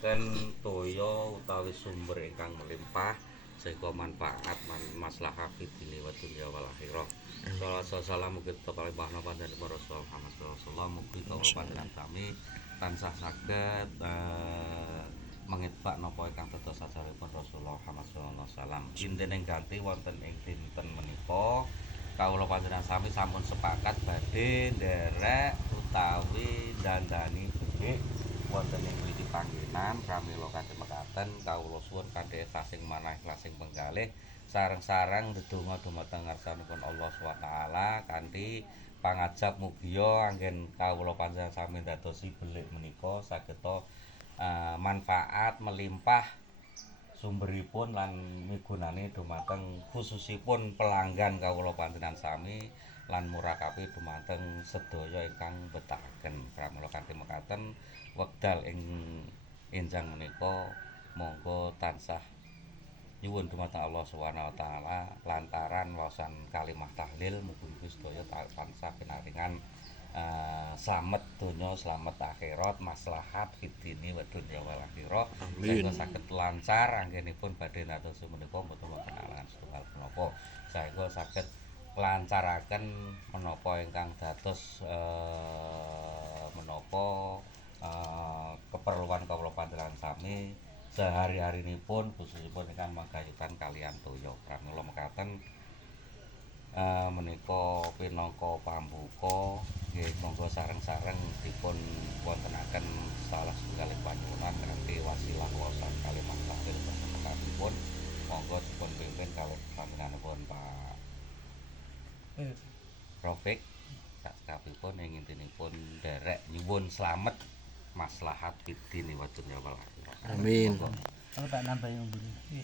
nedahaken toya utawi sumber ingkang melimpah sehingga manfaat maslahah fidini wa dunya wal akhirah. Sallallahu salam mugi tetep palimpahna panjenengan Rasul Muhammad sallallahu alaihi wasallam mugi kawula panjenengan sami tansah saged mengitbak napa ingkang dados ajaripun Rasulullah Muhammad sallallahu alaihi wasallam. Inten ganti wonten ing dinten menika kawula panjenengan sami sampun sepakat badhe nderek utawi dandani bedhik wonten ing mriki panggenan pramila kadhe mekaten kawula suwun kadhe ikhlasing manah ikhlasing penggalih sareng-sareng ndedonga dumateng ngarsanipun Allah SWT kanthi pangajap mugia anggen kawula panjenengan sami dadosi belik menika sageta manfaat melimpah sumberipun lan migunani dumateng khususipun pelanggan kawula panjenengan sami lan murakabi dumateng sedaya ingkang betakaken pramila kanthi mekaten wekdal ing enjang menika monggo tansah nyuwun dumateng Allah Subhanahu wa taala lantaran waosan kalimah tahlil mugi-mugi sedaya tansah pinaringan slamet donya slamet akhirat maslahat fidini wa dunya wal akhirah sehingga saged lancar anggenipun badhe dados menika mboten wonten alangan setunggal menapa sehingga saged lancaraken menapa ingkang dados menapa keperluan kawula panjenengan sami sehari-harinipun khususipun ingkang magayutan kaliyan toya pramila mekaten menika pinangka pambuka nggih monggo sareng-sareng dipun wontenaken salah setunggaling panyuwunan kanthi wasilah waosan kalimah tahlil berkatipun monggo dipun pimpin kalih panjenenganipun Pak Rafiq sakabehipun ing intinipun nderek nyuwun slamet maslahat fidini wa dunya wal akhirah. Amin. Aku tak nambahi mburi.